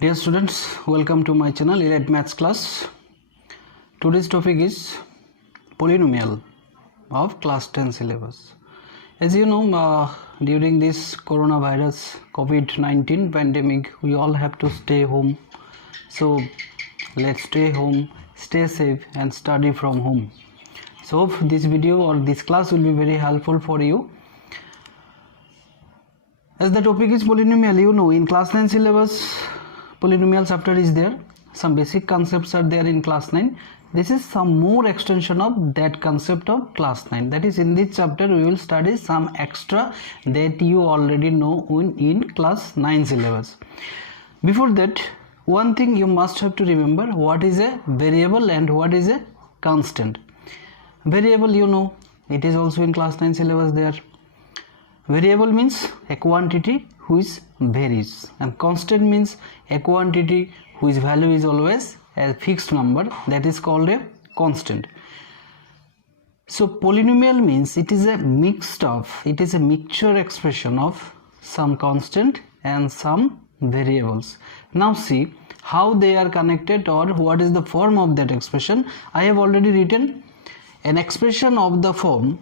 Dear students, welcome to my channel Elite Maths class. Today's topic is polynomial of class 10 syllabus. As you know, during this coronavirus COVID-19 pandemic, we all have to stay home. So let's stay home, stay safe and study from home. So hope this video or this class will be very helpful for you. As the topic is polynomial, you know, in class 9 syllabus polynomial chapter is there. Some basic concepts are there in class 9. This is some more extension of that concept of class 9. That is, in this chapter we will study some extra that you already know in class 9 syllabus. Before that, one thing you must have to remember: what is a variable and what is a constant. Variable, you know, it is also in class 9 syllabus there. Variable means a quantity which varies, and constant means a quantity whose value is always a fixed number, that is called a constant. So polynomial means it is a mixture expression of some constant and some variables. Now see how they are connected, or what is the form of that expression. I have already written an expression of the form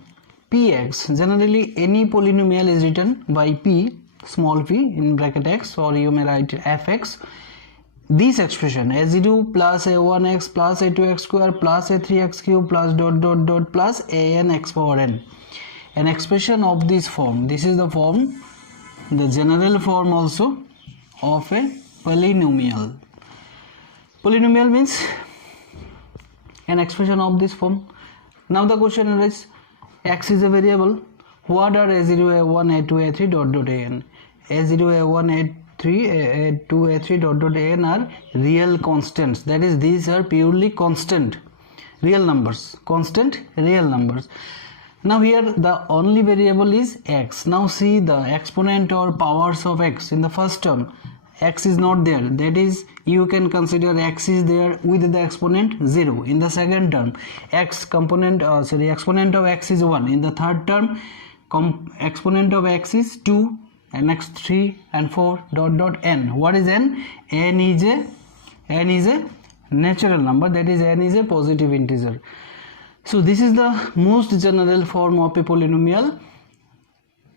px. Generally any polynomial is written by p, small p in bracket x, or you may write fx. This expression a0 plus a1x plus a2x square plus a3x cube plus dot dot dot plus an x power n. An expression of this form. This is the form, the general form also of a polynomial. Polynomial means an expression of this form. Now the question arises: x is a variable. What are a0, a1, a2, a3 dot dot an? a0, a1, a3, a2, a3 dot dot an are real constants. That is, these are purely constant real numbers. Constant real numbers. Now here the only variable is x. Now see the exponent or powers of x. In the first term, x is not there. That is, you can consider x is there with the exponent 0. In the second term, exponent of x is 1. In the third term, exponent of x is 2, and next 3 and 4 dot dot n. What is n? N is a natural number. That is, n is a positive integer. So this is the most general form of a polynomial.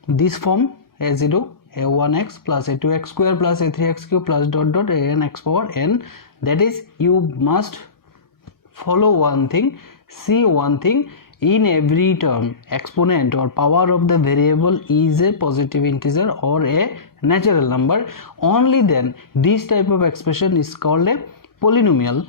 This form a0, a1x plus a2x square plus a3x cube plus dot dot an x power n. That is, you must follow one thing, see one thing. In every term, exponent or power of the variable is a positive integer or a natural number. Only then this type of expression is called a polynomial.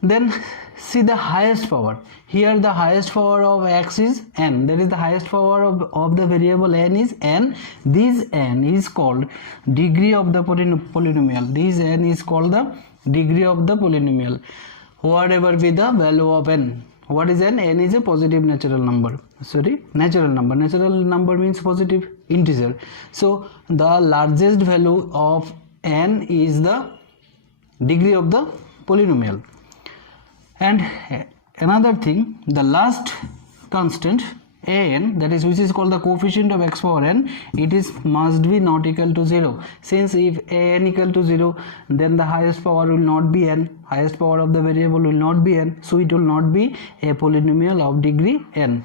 Then see the highest power. Here the highest power of x is n. That is, the highest power of the variable n is n. This n is called degree of the polynomial. This n is called the degree of the polynomial. Whatever be the value of n. What is n? N is a positive natural number. Natural number. Natural number means positive integer. So the largest value of n is the degree of the polynomial. And another thing, the last constant an, that is, which is called the coefficient of x power n, it is must be not equal to 0. Since if an equal to 0, then the highest power will not be n, highest power of the variable will not be n, so it will not be a polynomial of degree n.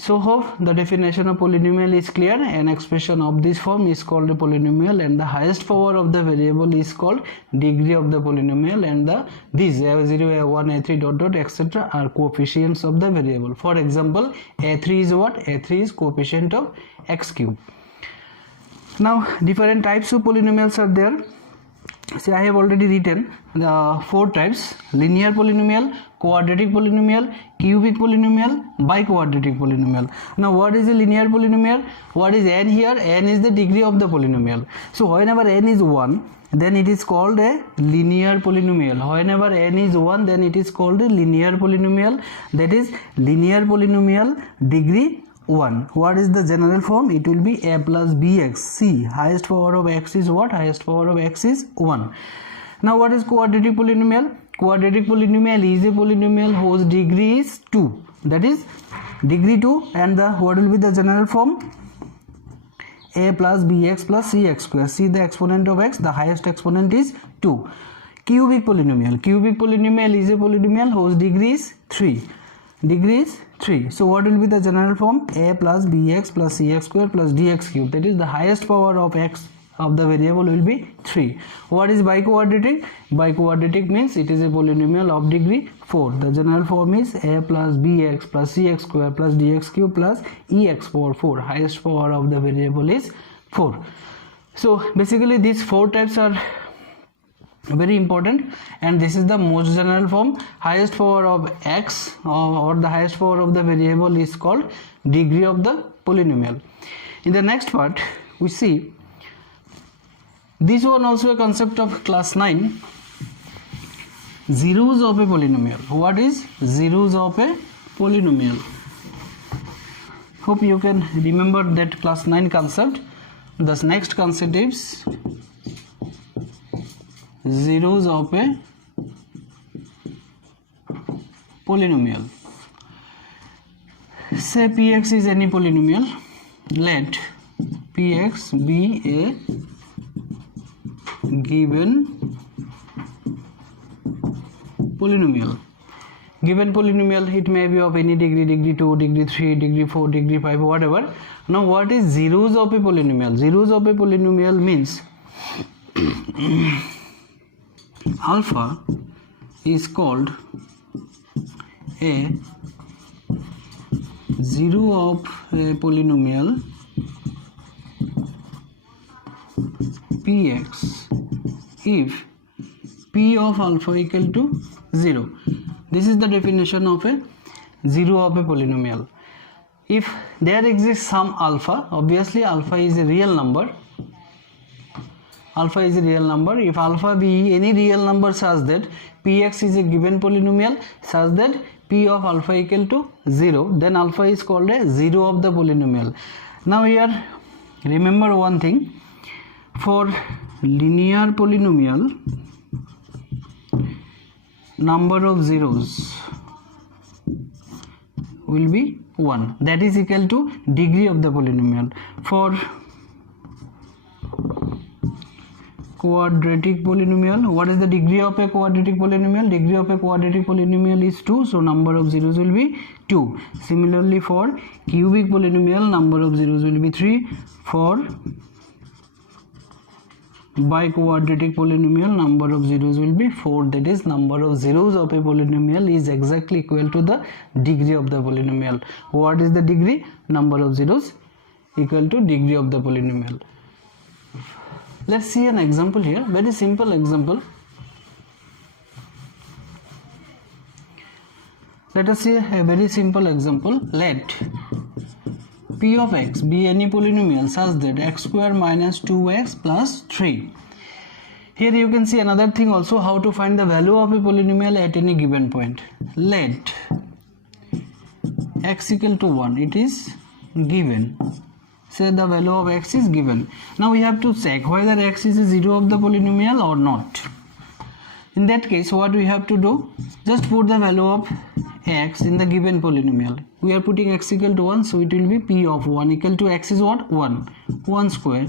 So hope the definition of polynomial is clear. An expression of this form is called a polynomial, and the highest power of the variable is called degree of the polynomial, and these a0, a1, a3 dot dot etc. are coefficients of the variable. For example, a3 is what? A3 is coefficient of x cube. Now different types of polynomials are there. See, I have already written the 4 types: linear polynomial, quadratic polynomial, cubic polynomial, biquadratic polynomial. Now what is a linear polynomial? What is n here? N is the degree of the polynomial. So whenever n is 1, then it is called a linear polynomial. Whenever n is 1, then it is called a linear polynomial. That is, linear polynomial degree 1. What is the general form? It will be a plus bx. See, highest power of x is what? Highest power of x is 1. Now what is quadratic polynomial? Quadratic polynomial is a polynomial whose degree is 2. That is, degree 2, and what will be the general form? a plus bx plus cx square. See the exponent of x, the highest exponent is 2. Cubic polynomial is a polynomial whose degree is 3. So what will be the general form? A plus bx plus cx square plus dx cube, that is the highest power of x of the variable will be 3. What is biquadratic? Biquadratic means it is a polynomial of degree 4. The general form is a plus bx plus cx square plus dx cube plus ex power 4. Highest power of the variable is 4. So basically these 4 types are very important, and this is the most general form. Highest power of x or the highest power of the variable is called degree of the polynomial. In the next part we see this one also a concept of class 9, zeros of a polynomial. What is zeros of a polynomial? Hope you can remember that class 9 concept. The next concept is zeros of a polynomial. Say px is any polynomial. Let px be a given polynomial. Given polynomial, it may be of any degree, degree 2, degree 3, degree 4, degree 5, whatever. Now what is zeros of a polynomial? Zeros of a polynomial means alpha is called a zero of a polynomial px if p of alpha equal to 0. This is the definition of a zero of a polynomial. If there exists some alpha, obviously alpha is a real number. Alpha is a real number. If alpha be any real number such that px is a given polynomial such that p of alpha equal to 0, then alpha is called a zero of the polynomial. Now here remember one thing. For linear polynomial, number of zeros will be 1, that is equal to degree of the polynomial. For quadratic polynomial, what is the degree of a quadratic polynomial? Degree of a quadratic polynomial is 2, so number of zeros will be 2. Similarly for cubic polynomial, number of zeros will be 3. For biquadratic polynomial, number of zeros will be 4, that is number of zeros of a polynomial is exactly equal to the degree of the polynomial. What is the degree? Number of zeros equal to degree of the polynomial. Let's see an example here, very simple example. Let us see a very simple example. Let p of x be any polynomial such that x square minus 2x plus 3. Here you can see another thing also, how to find the value of a polynomial at any given point. Let x equal to 1, it is given. Say the value of x is given. Now we have to check whether x is a zero of the polynomial or not. In that case, what we have to do? Just put the value of x in the given polynomial. We are putting x equal to 1, so it will be p of 1 equal to x is what? 1 square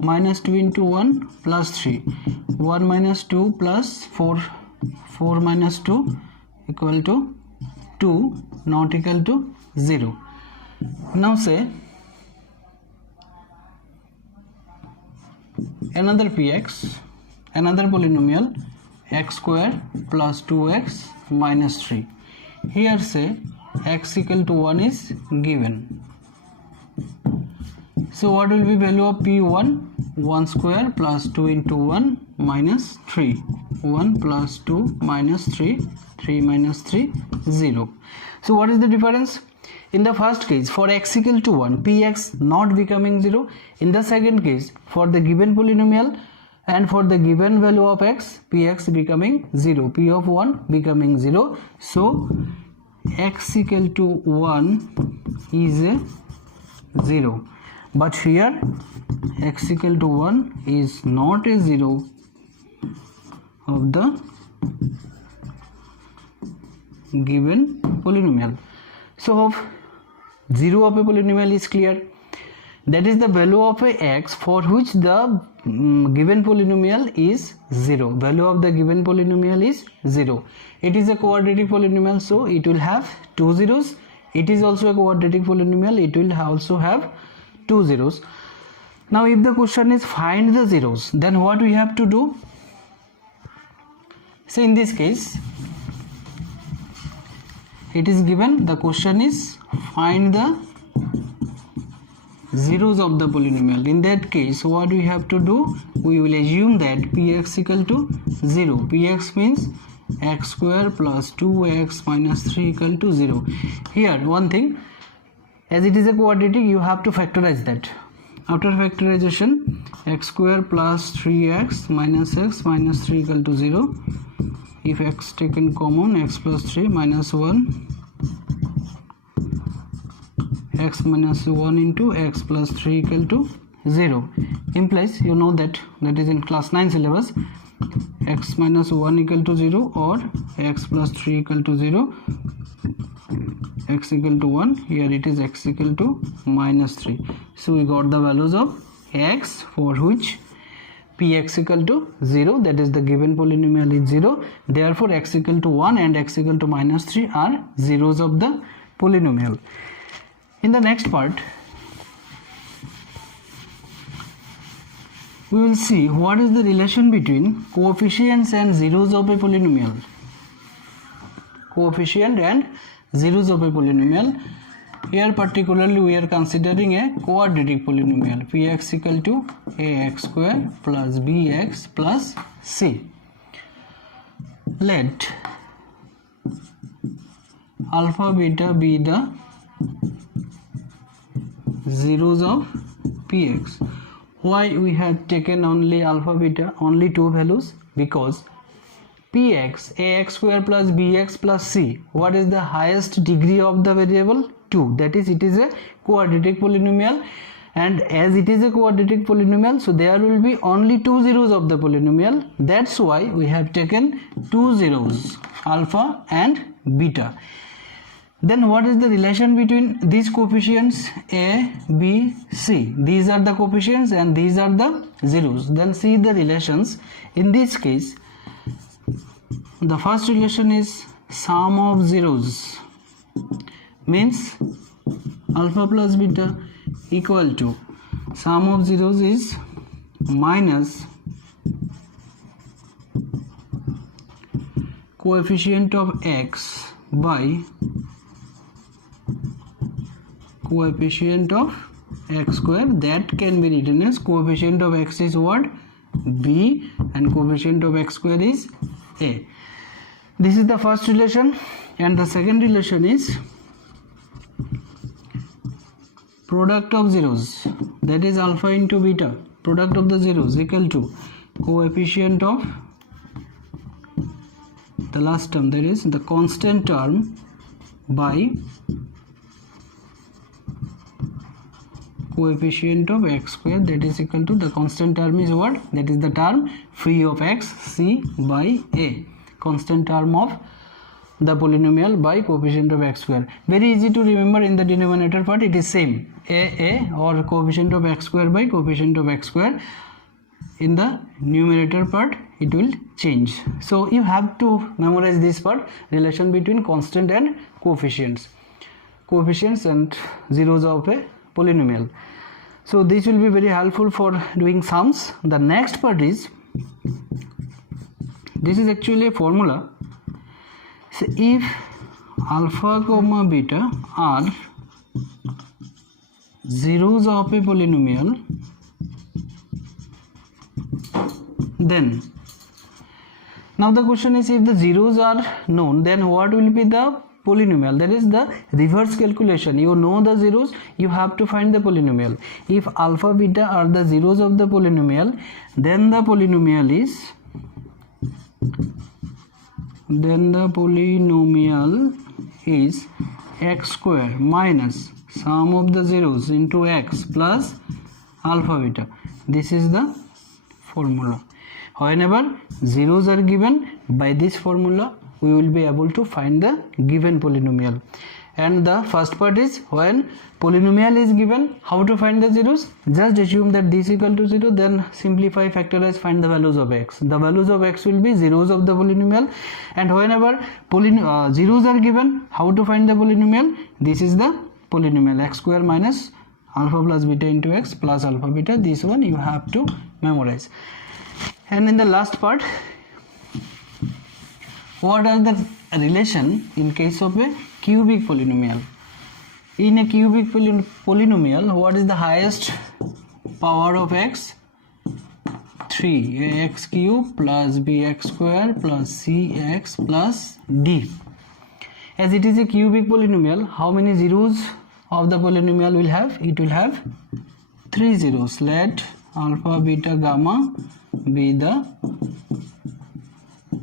minus 2 into 1 plus 3. 1 minus 2 plus 4. 4 minus 2 equal to 2, not equal to 0. Now say another px, another polynomial x square plus 2x minus 3. Here say x equal to 1 is given. So what will be value of p1? 1 square plus 2 into 1 minus 3. 1 plus 2 minus 3. 3 minus 3, 0. So what is the difference? In the first case, for x equal to 1, px not becoming 0. In the second case, for the given polynomial and for the given value of x, px becoming 0, p of 1 becoming 0. So x equal to 1 is a 0. But here x equal to 1 is not a 0 of the given polynomial. So 0 of a polynomial is clear. that is the value of a x for which the given polynomial is 0. Value of the given polynomial is 0. It is a quadratic polynomial, so it will have 2 zeros. It is also a quadratic polynomial, it will also have 2 zeros. Now if the question is find the zeros, then what we have to do? So in this case it is given, the question is find the zeros of the polynomial. In that case what we have to do? We will assume that px equal to 0. Px means x square plus 2x minus 3 equal to 0. Here one thing, as it is a quadratic, you have to factorize that. After factorization, x square plus 3x minus 3 equal to 0. If x taken common, x plus 3 minus 1, x minus 1 into x plus 3 equal to 0. Implies, you know that is in class 9 syllabus, x minus 1 equal to 0 or x plus 3 equal to 0, x equal to 1, here it is x equal to minus 3. So we got the values of x for which px equal to 0, that is the given polynomial is 0. Therefore x equal to 1 and x equal to minus 3 are zeros of the polynomial. In the next part we will see what is the relation between coefficients and zeros of a polynomial. Coefficient and zeros of a polynomial. Here particularly we are considering a quadratic polynomial, px equal to ax square plus bx plus c. Let alpha beta be the zeros of px. Why we have taken only alpha beta, only two values? Because px, ax square plus bx plus c, what is the highest degree of the variable? 2. That is, it is a quadratic polynomial, and as it is a quadratic polynomial, so there will be only 2 zeros of the polynomial. That's why we have taken 2 zeros, alpha and beta. Then what is the relation between these coefficients? A, B, C. These are the coefficients and these are the zeros. Then see the relations. In this case, the first relation is sum of zeros, means alpha plus beta equal to sum of zeros is minus coefficient of x by coefficient of x square. That can be written as coefficient of x is what? B, and coefficient of x square is a. This is the first relation, and the second relation is product of zeros, that is alpha into beta, product of the zeros equal to coefficient of the last term, that is the constant term, by coefficient of x square, that is equal to the constant term is what? That is the term phi of x, c by a, constant term of the polynomial by coefficient of x square. Very easy to remember. In the denominator part it is same, a or coefficient of x square by coefficient of x square. In the numerator part it will change. So you have to memorize this part, relation between constant and coefficients and zeros of a polynomial. So this will be very helpful for doing sums. The next part is, this is actually a formula. So if alpha comma beta are zeros of a polynomial, then now the question is, if the zeros are known, then what will be the polynomial? That is the reverse calculation. You know the zeros, you have to find the polynomial. If alpha beta are the zeros of the polynomial, then the polynomial is x square minus sum of the zeros into x plus alpha beta. This is the formula. Whenever zeros are given, by this formula we will be able to find the given polynomial. And the first part is when polynomial is given, how to find the zeros? Just assume that this equal to 0, then simplify, factorize, find the values of x. The values of x will be zeros of the polynomial, and whenever zeros are given, how to find the polynomial? This is the polynomial, x square minus alpha plus beta into x plus alpha beta. This one you have to memorize. And in the last part, what are the relation in case of a cubic polynomial? In a cubic polynomial, what is the highest power of x? 3, ax cube plus bx square plus cx plus d. As it is a cubic polynomial, how many zeros of the polynomial will have? It will have 3 zeros. Let alpha, beta, gamma be the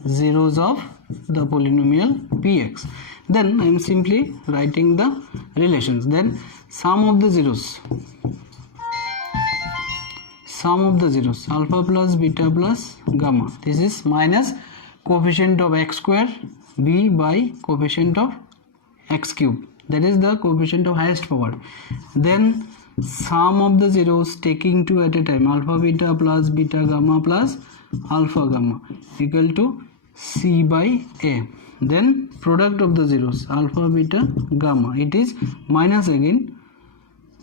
zeros of the polynomial px. Then I am simply writing the relations. Then sum of the zeros, alpha plus beta plus gamma, this is minus coefficient of x square b by coefficient of x cube, that is the coefficient of highest power. Then sum of the zeros taking 2 at a time, alpha beta plus beta gamma plus alpha gamma equal to c by a. Then product of the zeros, alpha beta gamma, it is minus again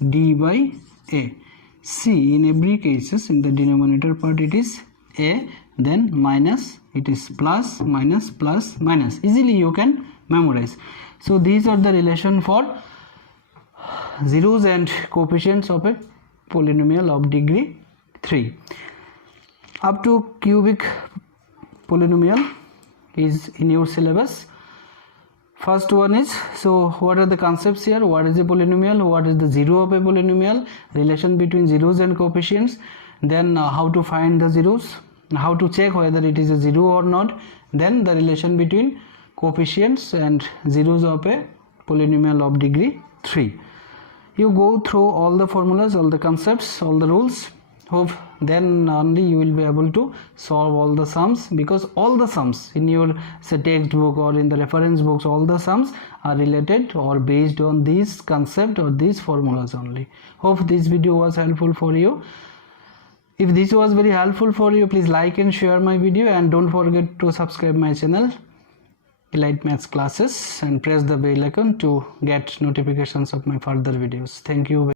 d by a. C in every cases, in the denominator part it is a, then minus, it is plus minus plus minus. Easily you can memorize. So these are the relation for zeros and coefficients of a polynomial of degree 3. Up to cubic polynomial is in your syllabus. First one is, so what are the concepts here? What is a polynomial? What is the zero of a polynomial? Relation between zeros and coefficients. Then how to find the zeros, how to check whether it is a zero or not. Then the relation between coefficients and zeros of a polynomial of degree 3. You go through all the formulas, all the concepts, all the rules. Hope then only you will be able to solve all the sums, because all the sums in your textbook or in the reference books, all the sums are related or based on this concept or these formulas only. Hope this video was helpful for you. If this was very helpful for you, please like and share my video, and don't forget to subscribe my channel Elite Maths Classes and press the bell icon to get notifications of my further videos. Thank you.